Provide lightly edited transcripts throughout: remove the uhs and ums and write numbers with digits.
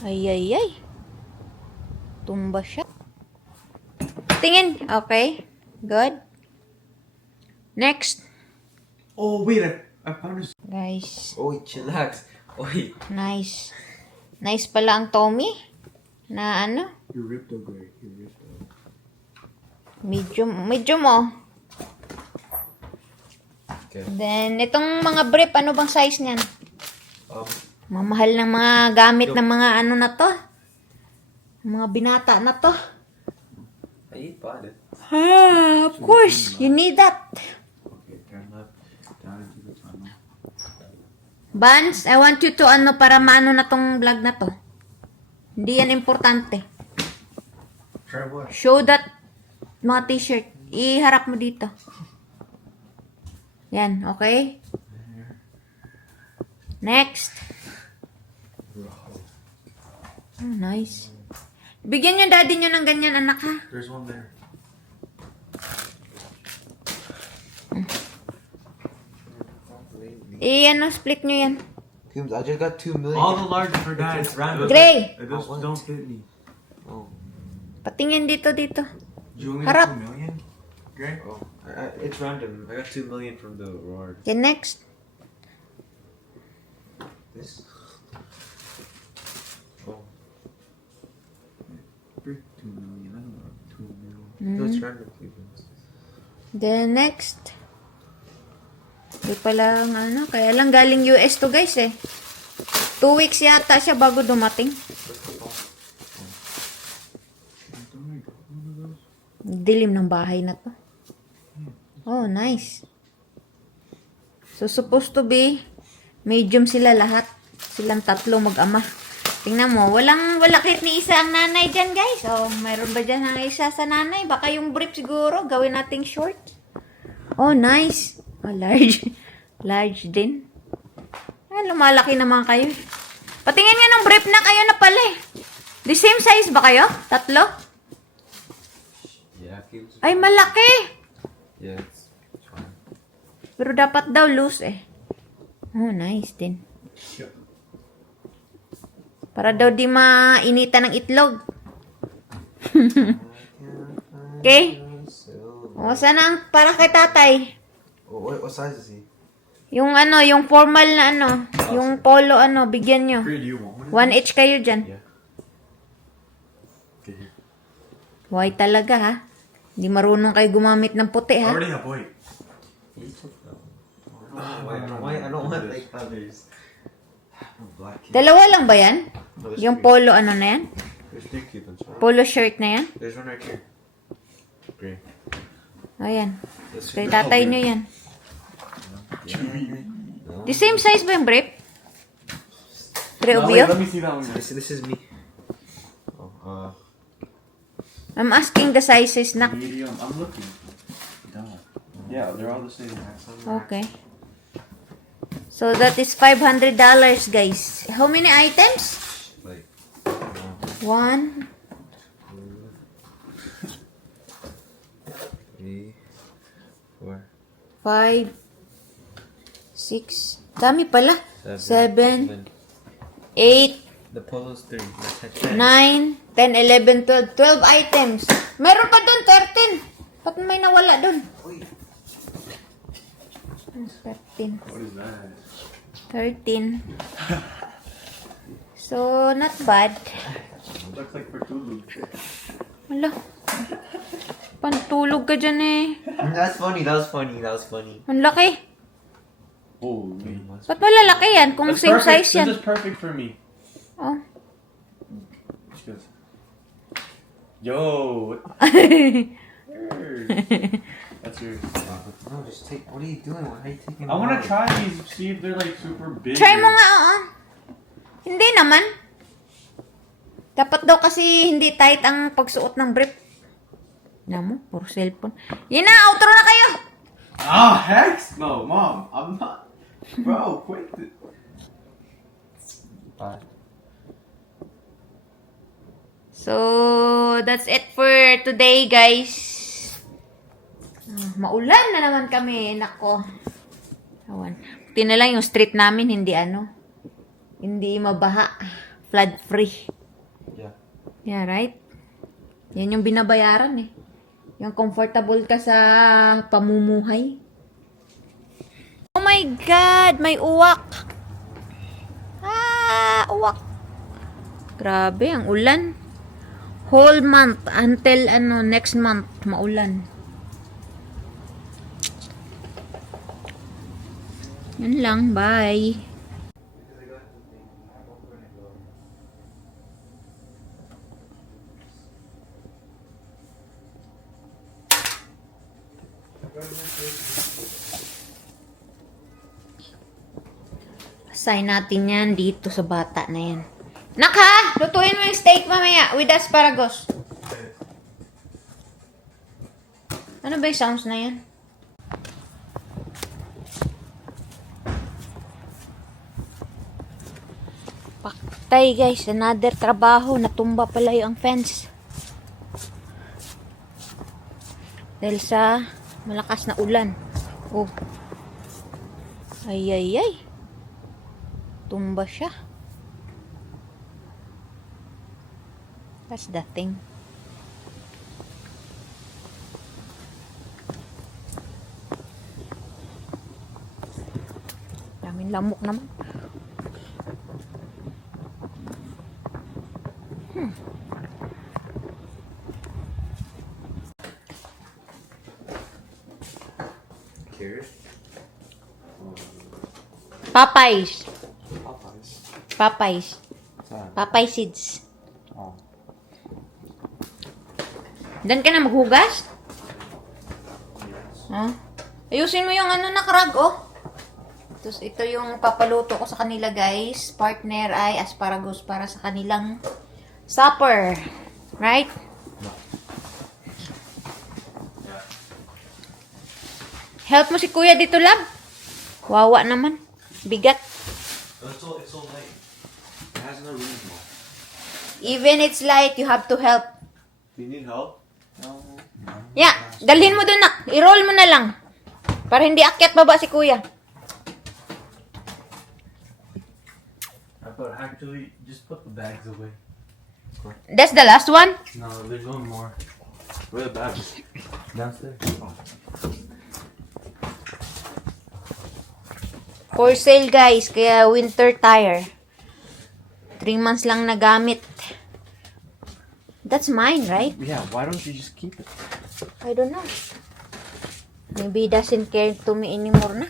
Ay, ay, ay. Tumba siya. Tingin. Okay. Good. Next. Oh, wait, I found this. Guys. Oh, chillax. Oi. Nice. Nice pala ang Tommy. Na ano? You ripped though, Greg. You ripped though. Medium. Medium oh. Okay. Then, itong mga brief, ano bang size niyan? Um, Mamahal ng mga gamit ng mga ano na to. Mga binata na to. I bought it. Ah, of course. You need that. Okay, turn left, down into the tunnel. Vance, I want you to ano para maano na tong vlog na to. Hindi yan importante. Try what? Show that mga t-shirt. Iharap mo dito. Yan, okay? Next. Oh, nice. Bigyan niyo daddy niyo ng ganyan, anak, ha? There's one there. Ano, split niyo yan. I just got 2 million. All the large for dad. It's random. Gray. It just what? don't fit me. Oh, Patingin dito. You only Harap. got 2 million? Gray? oh. It's random. I got 2 million from the reward. Okay, next. This? Oh, 2 million. I don't know. 2 million. no, it's random Cleveland. Then next. Di pala ano, kaya lang galing US to guys eh. 2 weeks yata siya bago dumating. Dilim ng bahay na to. Oh, nice. So, supposed to be medium sila lahat. Silang tatlo mag-ama. Tingnan mo, wala kahit ni isa ang nanay dyan, guys. Oh, mayroon ba dyan ang isa sa nanay? Baka yung brief siguro, gawin nating short. Oh, nice. Oh, large. Large din. Ay, lumalaki naman kayo. Patingin nga ng brief na kayo na pala eh. The same size ba kayo? Tatlo? Yeah, Cleveland. Ay, malaki. Yeah, it's fine. Pero dapat daw loose eh. Oh, nice din. Para daw di mainitan ng itlog. Okay? O, sana ang para kay tatay. Oh, what size is he? Yung ano, yung formal na ano, yung polo ano, bigyan nyo. Gray, do you want one? 1 each kayo dyan. Yeah. Okay, here. White talaga ha. Hindi marunong kayo gumamit ng puti I ha. already have white. You took them. I don't want like others. Black. Dalawa lang ba yan? No, there's Yung three. polo ano na yan? There's 3 Cubans. Polo shirt na yan? There's one right here. Gray. Ayan. This Kay tatay nyo yan. No. The same size ba yung brief? No, wait, Preobio? let me see that one. Guys. This is me. Oh, I'm asking the sizes na. Medium. I'm looking. Duh. Yeah, they're all the same. Okay. So that is $500 guys. How many items? like 1, 3, 4, 5, 6. Dami pala. 7, 8, The polo's 3. 9, 10, 11, 12. 12 items. Meron pa dun, 13. Ba't may nawala dun? 13. What is that? 13. So, not bad. Looks like for Tulu. Wala. Pantulog ka dyan eh. That's funny. That was funny. That was funny. Ang laki. Holy. Ba't malalaki yan kung That's same perfect. size yan? This is perfect for me. Oh. She goes, Yo. That's yours. No, just take. What are you doing? Why are you taking? I want to them try these, see if they're like super big. Try mo or- nga, oo. Hindi naman. Dapat daw kasi hindi tight ang pagsuot ng brief. Yan mo, puro cellphone. Yan na, outro na kayo. Ah, hex! No, Mom, I'm not. Bro, quick. Bye. So, that's it for today, guys. Maulan na naman kami, nako. Awan. Buti na lang yung street namin, hindi mabaha. flood free. Yeah. Yeah, right? Yan yung binabayaran eh. Yung comfortable ka sa pamumuhay. Oh my God! May uwak! Uwak! Grabe, ang ulan. Whole month until next month, maulan. Yan lang, bye. Assign natin yan dito sa bata na yan. Nak ha! Lutuin mo yung steak mamaya with asparagus. Ano ba yung sounds na yan? Paktay guys, another trabaho. Natumba pala yung fence. Dahil sa malakas na ulan. Oh. Ay, ay, ay. Tumba siya. That's the thing. Daming lamok naman. Carrot. Popeyes. Popeyes. Popeyes. What's that? Popeye seeds. Oh. Dan ka na maghugas? Yes. Huh? Ayusin mo yung nakarag, oh. Tapos ito yung papaluto ko sa kanila, guys. Partner ay asparagus para sa kanilang supper. Right? Yeah. Help mo si kuya dito, lab. Wawa naman. Bigat. It's so light. It has no room anymore. Even it's light, you have to help. Do you need help? No. Yeah, dalhin mo dun na. I-roll mo na lang. Para hindi akyat baba si kuya. But actually, just put the bags away. That's the last one? No, there's one more. Where are the bags? Downstairs. Oh. For sale, guys. Kaya winter tire. 3 months lang nagamit. That's mine, right? Yeah, why don't you just keep it? I don't know. Maybe he doesn't care to me anymore na.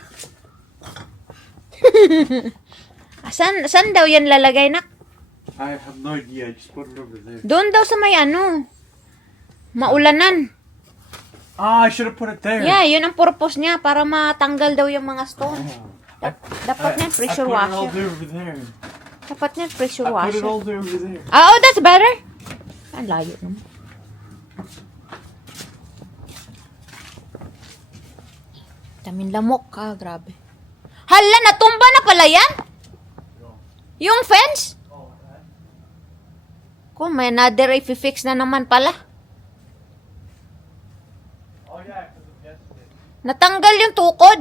Saan daw yan lalagay, nak? I have no idea. I just put it over there. Doon daw sa may maulanan. Ah, I should have put it there. Yeah, yun ang purpose niya. Para matanggal daw yung mga stone. Dapat niyan pressure I put it all washer. over there. Dapat niyan pressure I put it washer. all there over there. Oh, that's better. Ang layo naman. Daming lamok ka, grabe. Hala, natumba na pala yan? Yung fence? Kung may another i-fix na naman pala. Oh yeah, because of yesterday. Natanggal yung tukod.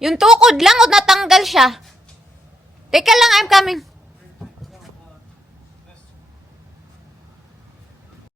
Yung tukod lang o natanggal siya? Teka lang, I'm coming.